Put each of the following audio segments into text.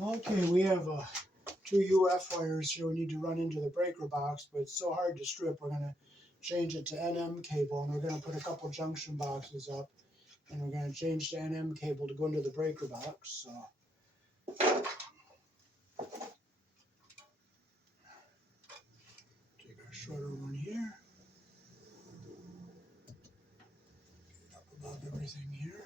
Okay, we have two UF wires here we need to run into the breaker box, but it's so hard to strip, we're going to change it to NM cable, and we're going to put a couple junction boxes up, and we're going to change the NM cable to go into the breaker box. So take our shorter one here, get it up above everything here.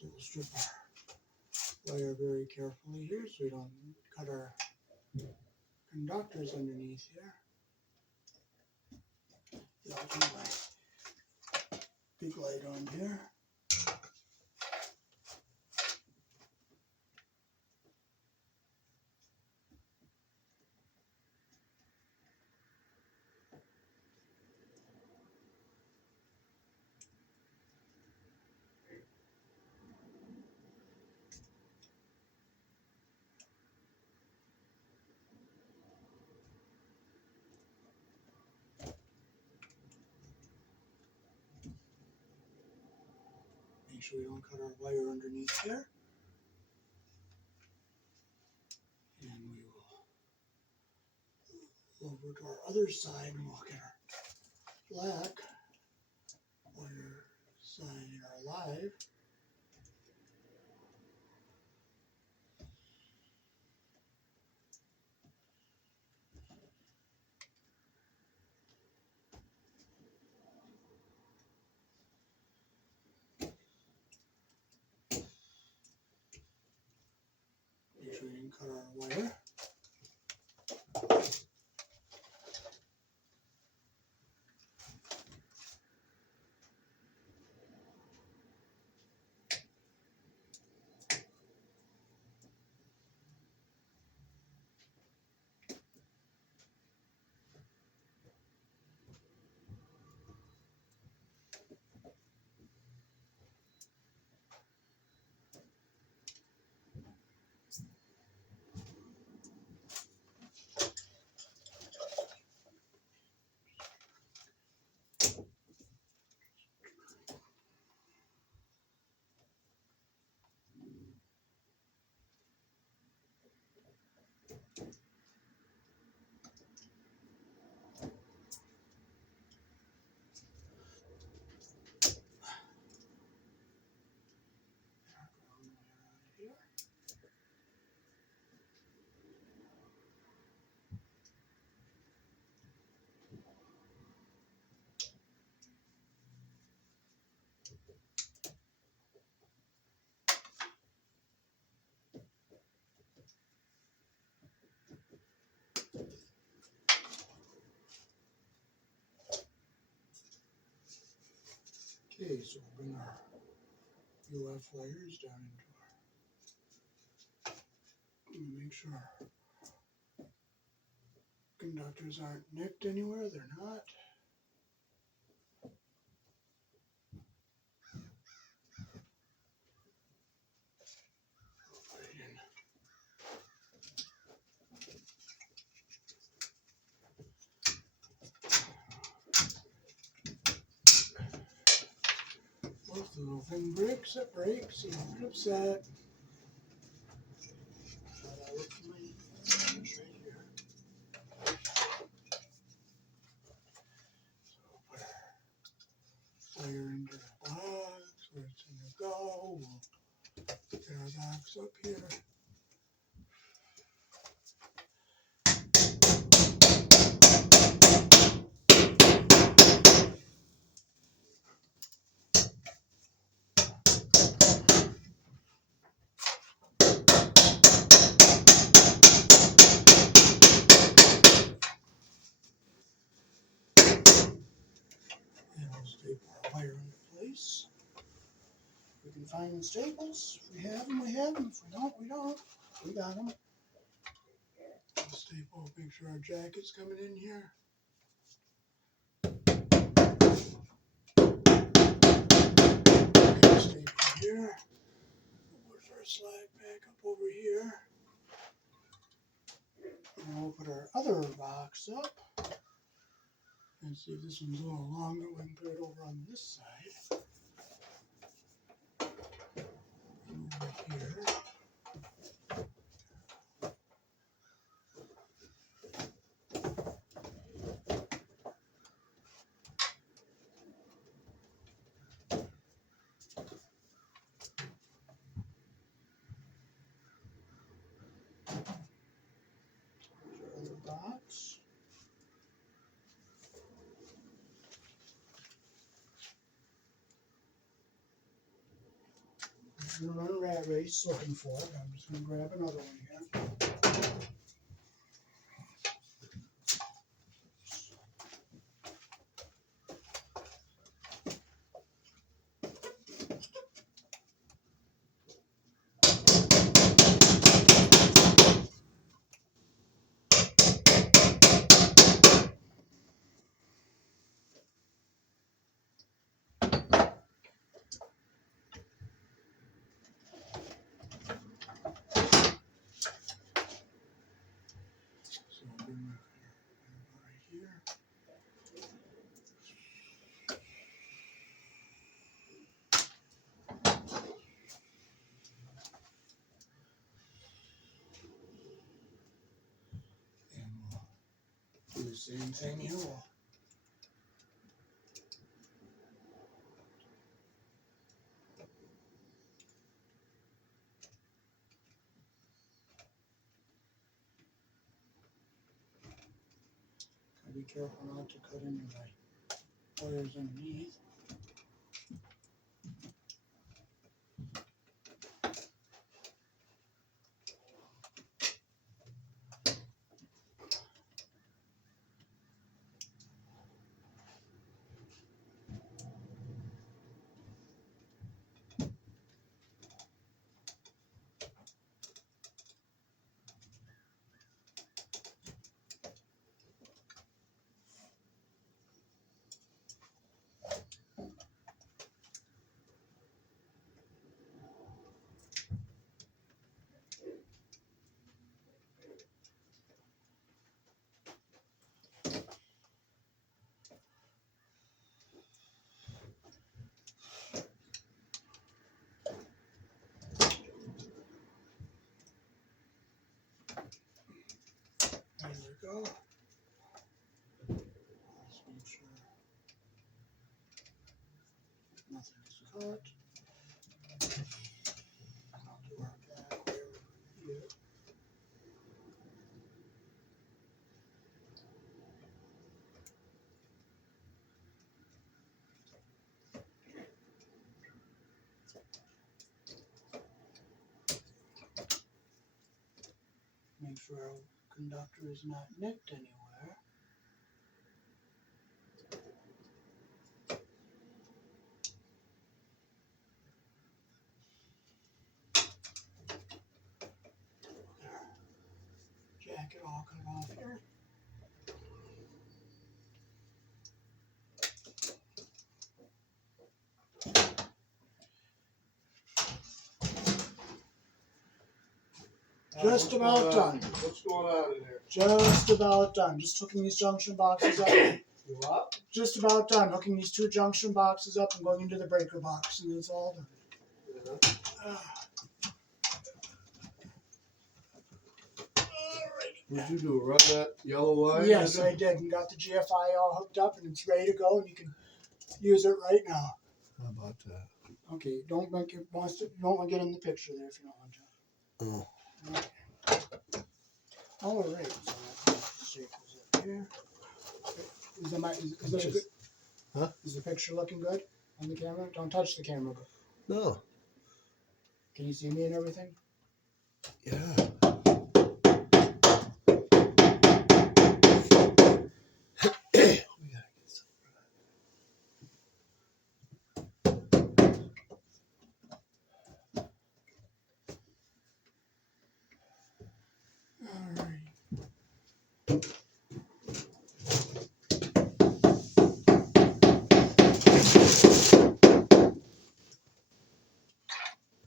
So we'll strip our wire very carefully here so we don't cut our conductors underneath here. I'll turn my big light on here. Make sure we don't cut our wire underneath here. And we will over to our other side and we'll get our black wire side our live. Make sure we didn't cut our wire. Okay, so we'll bring our UF wires down into our, make sure our conductors aren't nicked anywhere, they're not. Put it in. Well, if the little thing breaks, it breaks, you don't get upset. That looks for me. It's right here. So we'll put our wire into the box where it's going to go. We'll get our box up here. And we'll staple our wire into place. We can find the staples. If we have them, we have them. If we don't, we don't. We got them. We'll staple, make sure our jacket's coming in here. Staple here. We'll push our slag back up over here. And we'll put our other box up. Let's see if this one's a little longer. We can put it over on this side. Over here. Other box. I'm going to run a rat race looking for it. I'm just going to grab another one here. So I'll bring my right here. And we'll do the same thing here. Gotta be careful not to cut into the wires underneath. There we go. Let's make sure nothing is cut. I'll do our back wire here. Make sure our conductor is not nicked anywhere. Jacket all cut off here. Just about done. What's going on in there? Just about done. Just hooking these junction boxes up. You what? Just about done. Hooking these two junction boxes up and going into the breaker box, and it's all done. What'd you do? Run that yellow line? Yes, I did. And got the GFI all hooked up, and it's ready to go, and you can use it right now. How about that? Okay, don't make it. Don't want to get in the picture there if you don't want to. Oh. All right. So let's see, is it here? Is that a good? Huh? Is the picture looking good on the camera? Don't touch the camera. No. Can you see me and everything? Yeah.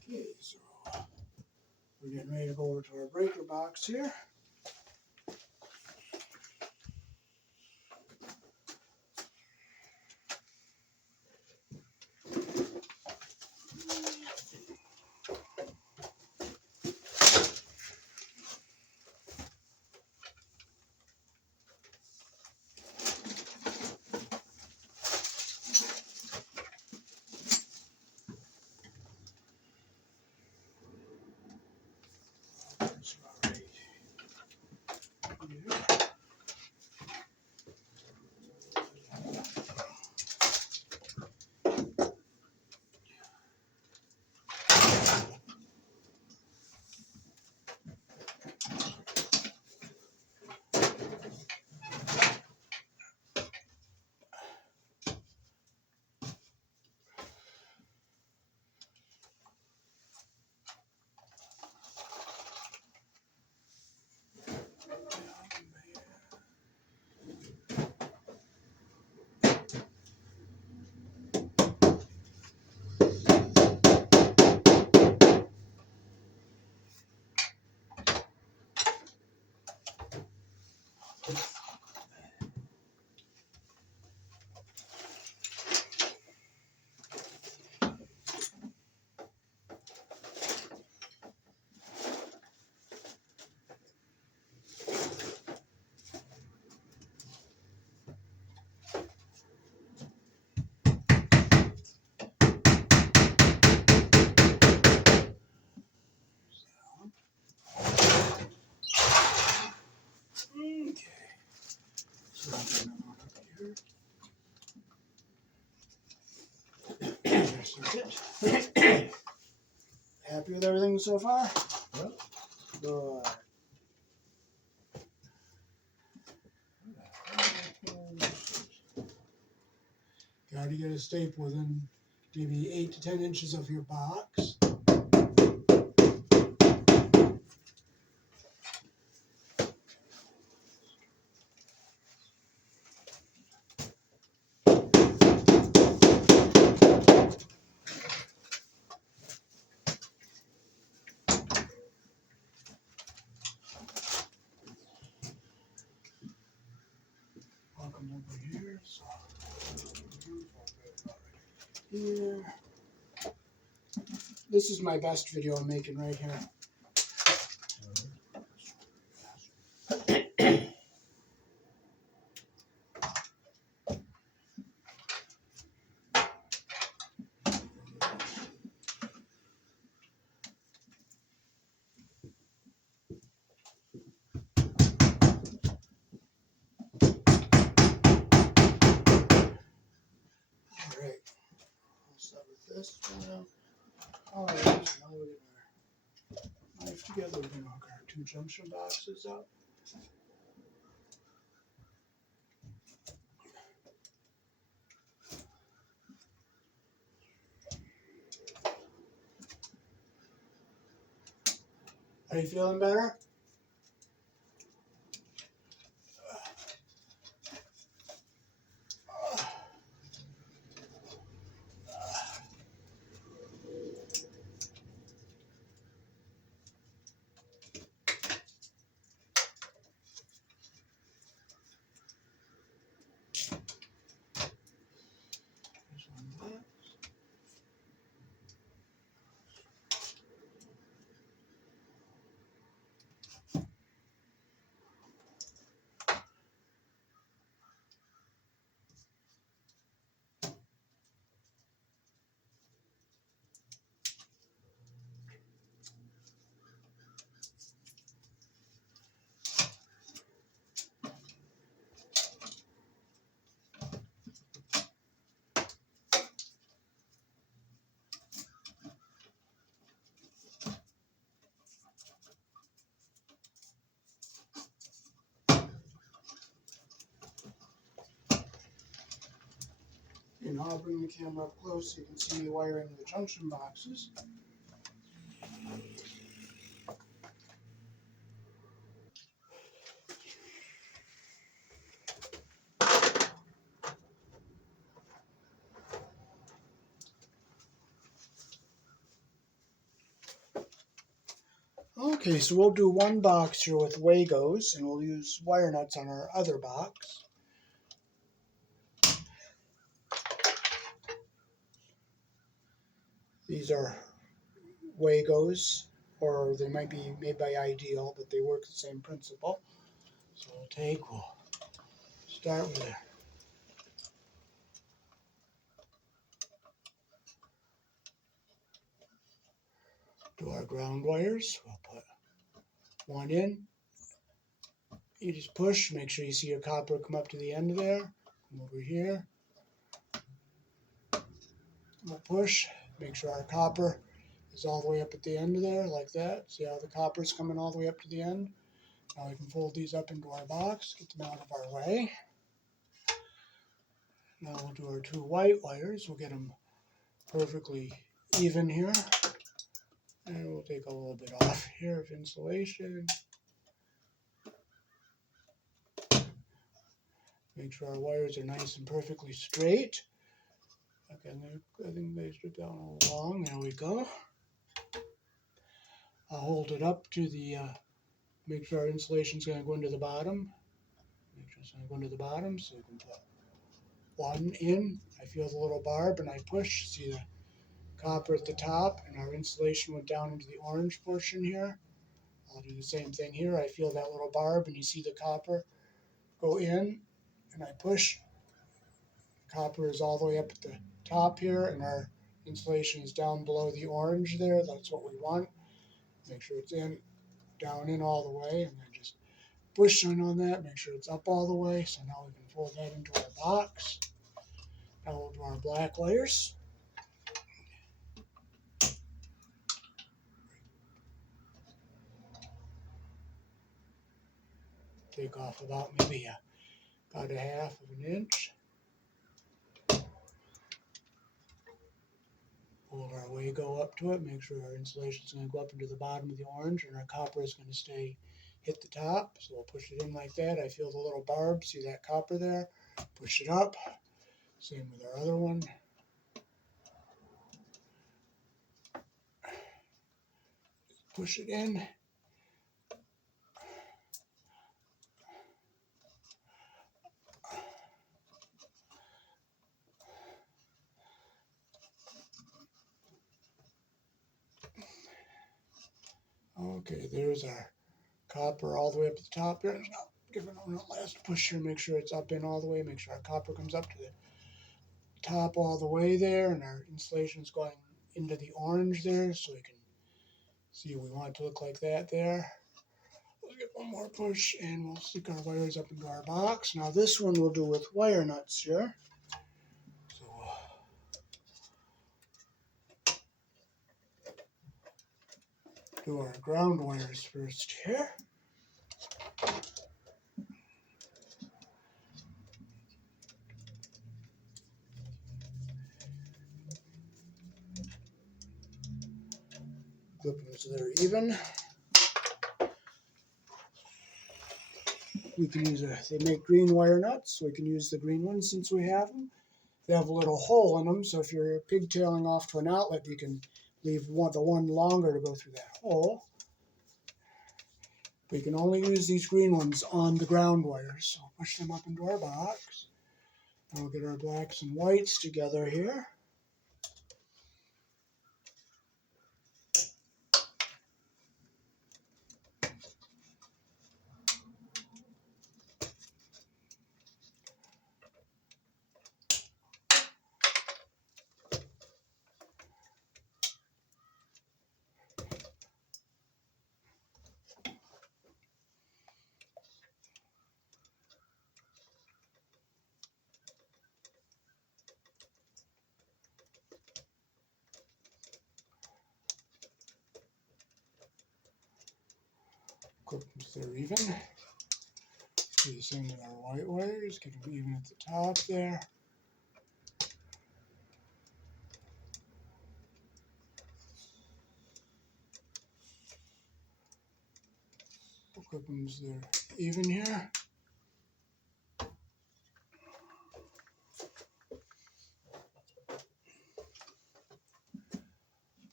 Okay, so we're getting ready to go over to our breaker box here. our circuit. Happy with everything so far? Yep. Good. Got to get a staple within maybe 8 to 10 inches of your box. I'll come over here. So here. This is my best video I'm making right here. Alright. I'll start with this one. Alright, so now we're going to knife together. We're going to hook our 2 junction boxes up. Are you feeling better? And I'll bring the camera up close so you can see me wiring the junction boxes. Okay, so we'll do one box here with Wagos, and we'll use wire nuts on our other box. These are Wagos, or they might be made by Ideal, but they work the same principle. So we'll start with it. Do our ground wires. We'll put one in. You just push, make sure you see your copper come up to the end there. Come over here. We'll push, make sure our copper is all the way up at the end there, like that. See how the copper is coming all the way up to the end? Now we can fold these up into our box, get them out of our way. Now we'll do our 2 white wires. We'll get them perfectly even here. And we'll take a little bit off here of insulation. Make sure our wires are nice and perfectly straight. Okay, I think they strip down a little long. There we go. I'll hold it up to the, make sure our insulation is going to go into the bottom. Make sure it's going to go into the bottom so we can put one in. I feel the little barb and I push. See the copper at the top, and our insulation went down into the orange portion here. I'll do the same thing here. I feel that little barb and you see the copper go in, and I push. The copper is all the way up at the top here, and our insulation is down below the orange there. That's what we want. Make sure it's in, down in all the way, and then just push on that. Make sure it's up all the way. So now we can fold that into our box. Now we'll do our black layers. take off about maybe about a half of an inch. Pull our Wago up to it, make sure our insulation is going to go up into the bottom of the orange and our copper is going to hit the top. So we'll push it in like that. I feel the little barb, see that copper there? Push it up. Same with our other one. Push it in. Okay, there's our copper all the way up to the top there. Now give it one last push here, make sure it's up in all the way, make sure our copper comes up to the top all the way there, and our insulation is going into the orange there, so we can see we want it to look like that there. We'll get one more push and we'll stick our wires up into our box. Now this one we'll do with wire nuts here. So do our ground wires first here. Clip them so they're even. We can use they make green wire nuts, so we can use the green ones since we have them. They have a little hole in them, so if you're pigtailing off to an outlet, you can leave the one longer to go through that hole. We can only use these green ones on the ground wires, so push them up into our box. And we'll get our blacks and whites together here. Clip them so they're even. Do the same with our white wires, get them even at the top there. We'll clip them so they're even here.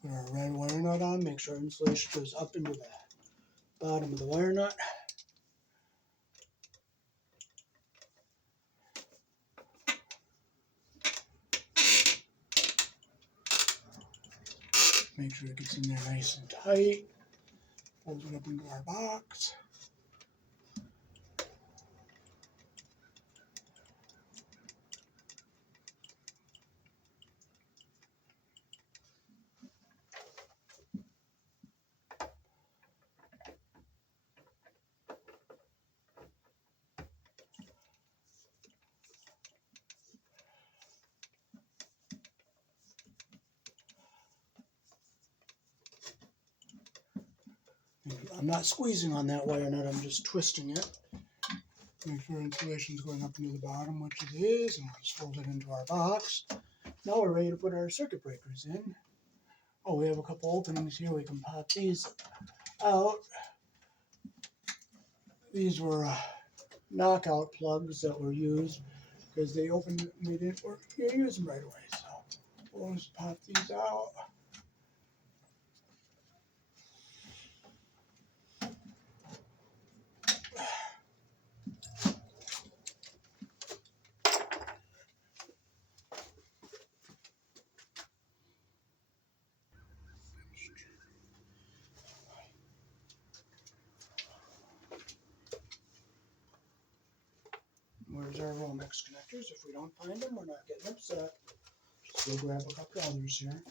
Put our red wire nut on, make sure our insulation goes up into the bottom of the wire nut. Make sure it gets in there nice and tight. Fold it up into our box. I'm not squeezing on that wire nut, I'm just twisting it. Make sure insulation is going up into the bottom, which it is, and we'll just fold it into our box. Now we're ready to put our circuit breakers in. Oh, we have a couple openings here, we can pop these out. These were knockout plugs that were used because they opened and they didn't work. You use them right away, so we'll just pop these out. Where's our Romex connectors? If we don't find them, we're not getting upset. Just go grab a couple others here.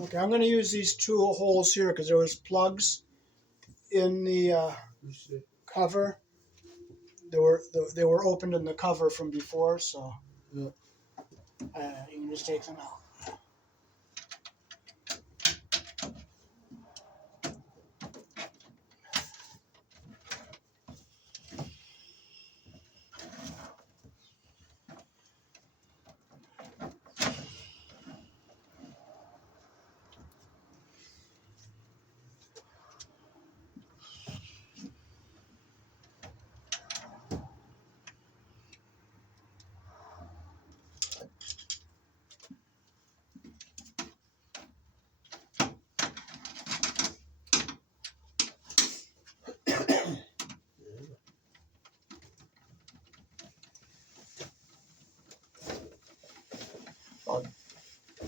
Okay, I'm going to use these two holes here because there was plugs in the You see. cover. They were opened in the cover from before, so Yeah. you can just take them out.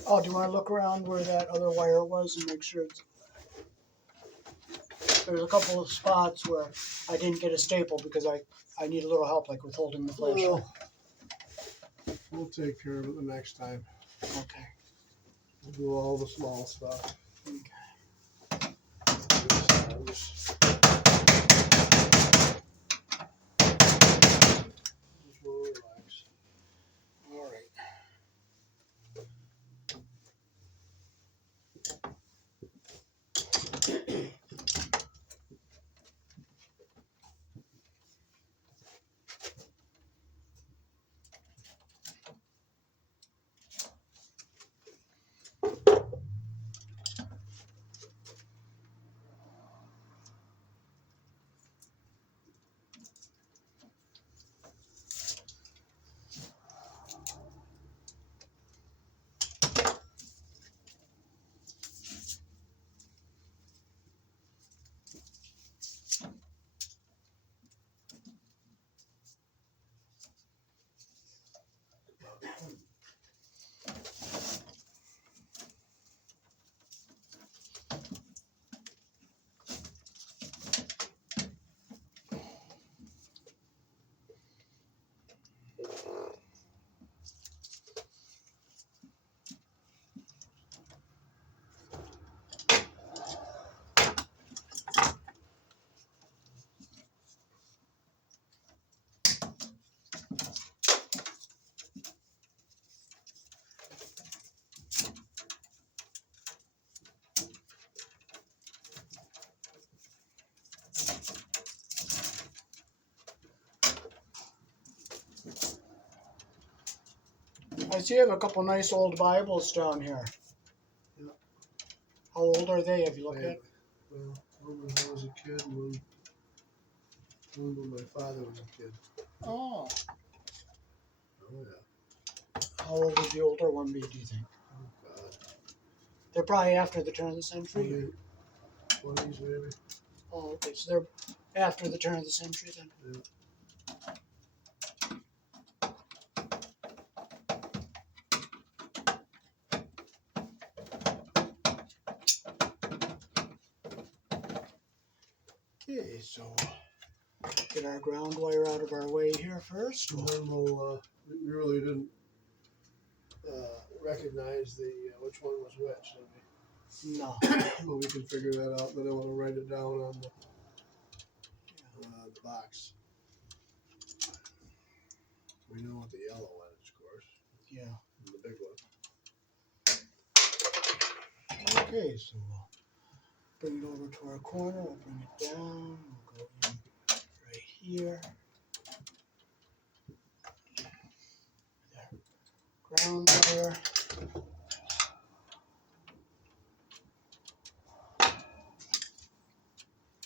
Oh, do you want to look around where that other wire was and make sure there's a couple of spots where I didn't get a staple because I need a little help, like with holding the flashlight. Well, we'll take care of it the next time. Okay. We'll do all the small stuff. Okay. Just relax. All right. I see you have a couple nice old Bibles down here. Yeah. How old are they? Have you looked at? Well, one when I was a kid, and one when my father was a kid. Oh. Oh yeah. How old would the older one be, do you think? Oh God. They're probably after the turn of the century. 20s maybe. Oh, okay. So they're after the turn of the century then. Yeah. Okay, so get our ground wire out of our way here first. And then we really didn't recognize which one was which, did we? No. Well, we can figure that out. Then I want to write it down on the box. We know what the yellow one is, of course. Yeah. And the big one. Okay, so we'll bring it over to our corner. We'll bring it down. We'll go in right here. There. Ground wire.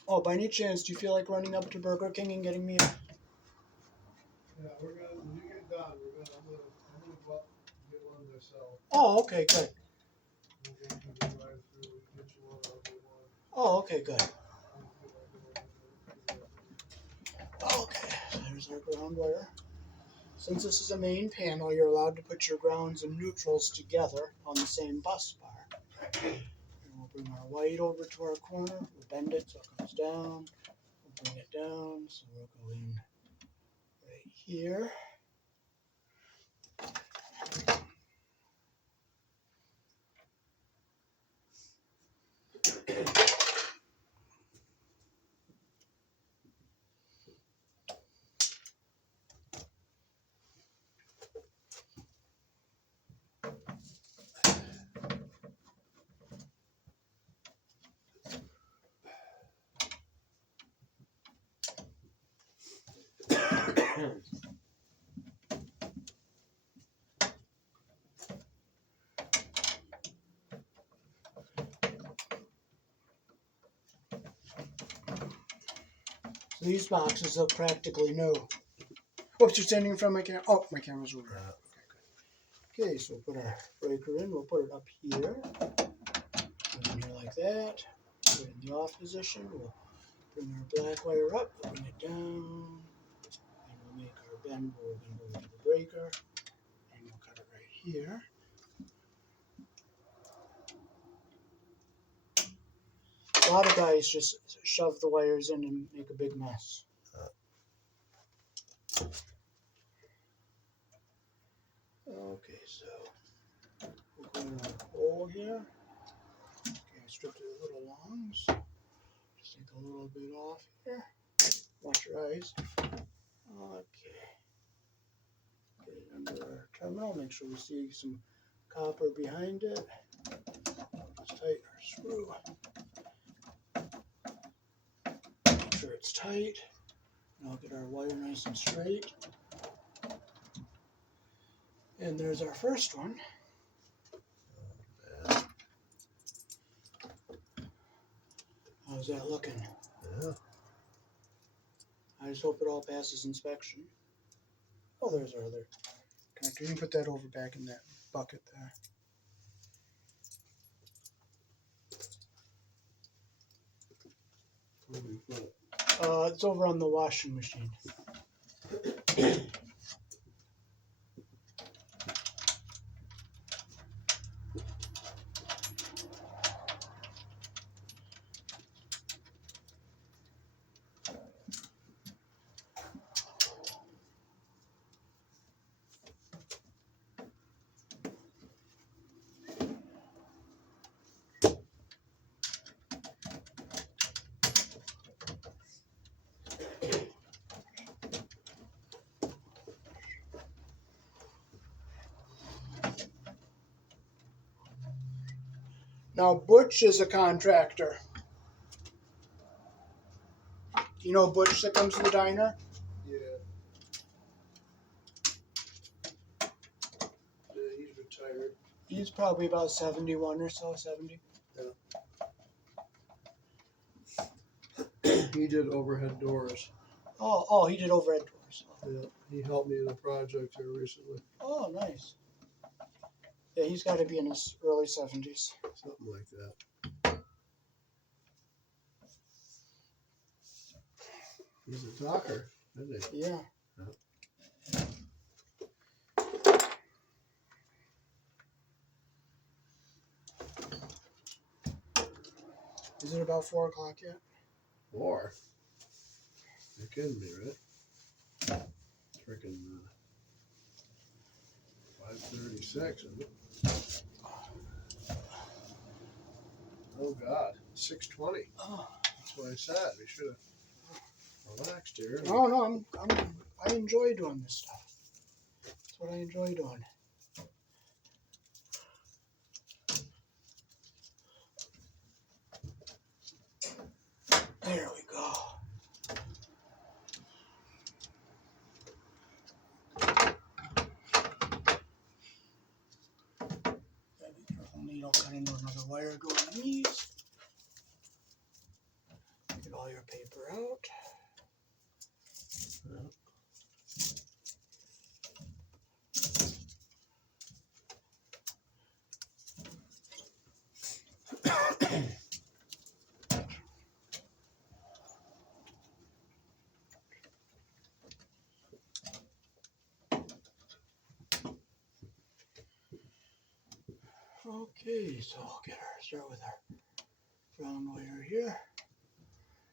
Oh, by any chance, do you feel like running up to Burger King and getting me a... Yeah, when you get done, I'm gonna go up and get one myself. Oh, okay, good. We'll go to the drive-thru, get you one, I'll get one. Oh, okay, good. Okay, so there's our ground wire. Since this is a main panel, you're allowed to put your grounds and neutrals together on the same bus bar. And we'll bring our white over to our corner. We'll bend it so it comes down. We'll bring it down, so we'll go in right here. These boxes look practically new. Whoops, you're standing in front of my camera. Oh, my camera's over there. Okay, so we'll put our breaker in. We'll put it up here. Put it in here like that. Put it in the off position. We'll bring our black wire up. We'll bring it down. And we'll make our bend. We'll bend over to the breaker. And we'll cut it right here. A lot of guys just shove the wires in and make a big mess. Okay, so we'll go in our hole here. Okay, I stripped it a little long, so just take a little bit off here. Watch your eyes. Okay. Get it under our terminal. Make sure we see some copper behind it. Just tighten our screw. Make sure it's tight. Now get our wire nice and straight. And there's our first one. How's that looking? Yeah. I just hope it all passes inspection. Oh, there's our other connector. You can put that over back in that bucket there. Where do we put it? It's over on the washing machine. Now, Butch is a contractor. You know Butch that comes to the diner? Yeah. Yeah, he's retired. He's probably about 71 or so, 70. He did overhead doors. Oh, he did overhead doors. Yeah, he helped me in a project here recently. Oh, nice. Yeah, he's got to be in his early 70s. Something like that. He's a talker, isn't he? Yeah. Is it about 4 o'clock yet? 4? You're kidding me, right? Freaking 5:36, isn't it? Oh God, 6:20. Oh. That's what I said. We should have relaxed here. No, I enjoy doing this stuff. That's what I enjoy doing. There we go. Be careful, needle cut into another wire going in these. Get all your paper out. Okay, so I'll start with our ground wire here.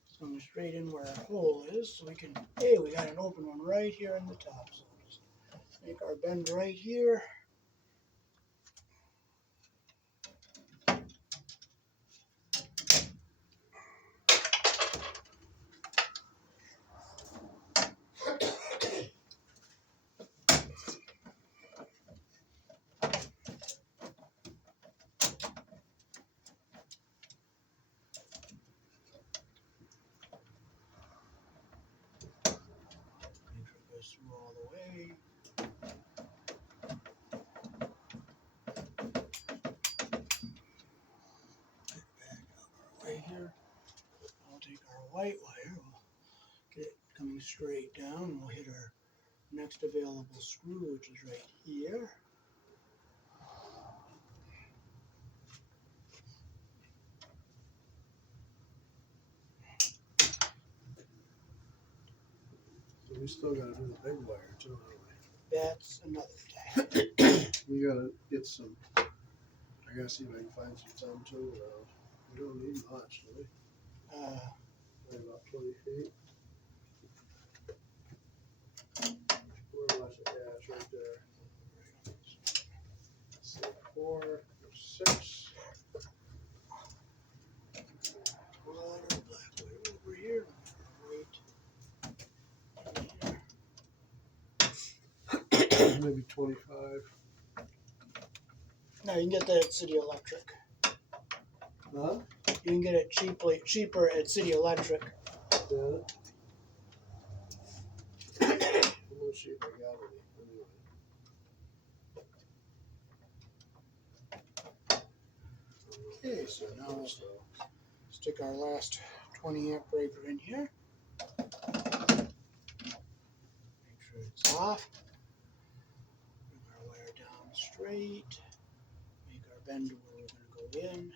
It's going straight in where our hole is, so we can, hey, we got an open one right here in the top. So we'll just make our bend right here. white wire. We'll get it coming straight down. We'll hit our next available screw, which is right here. So we still gotta do the big wire too, don't That's another day. we? We gotta get some, I gotta see if I can find some time too around. We don't need much, do we? Maybe about 20 feet. Where was it? Yeah, it's right there. Let's see, 4, 6. Water, black wire over here. Right. Maybe 25. No, you can get that at City Electric. Huh? You can get it cheaper at City Electric. Yeah. I'm gonna see if I got any. Anyway. Okay, so now we'll stick our last 20 amp breaker in here. Make sure it's off. Bring our wire down straight. Make our bend where we're going to go in.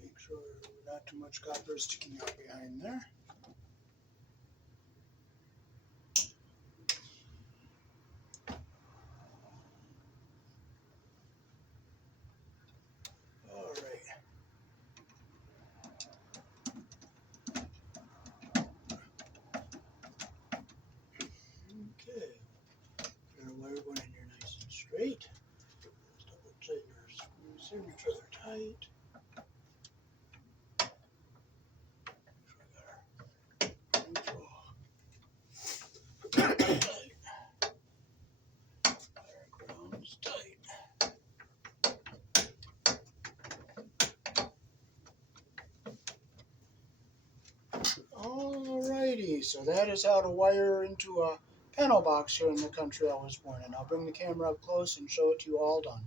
Make sure not too much copper sticking out behind there. All right. Okay. Get our wire going in here nice and straight. Let's double tighten our screws here, make sure they're tight. Alrighty, so that is how to wire into a panel box here in the country I was born in. I'll bring the camera up close and show it to you all done.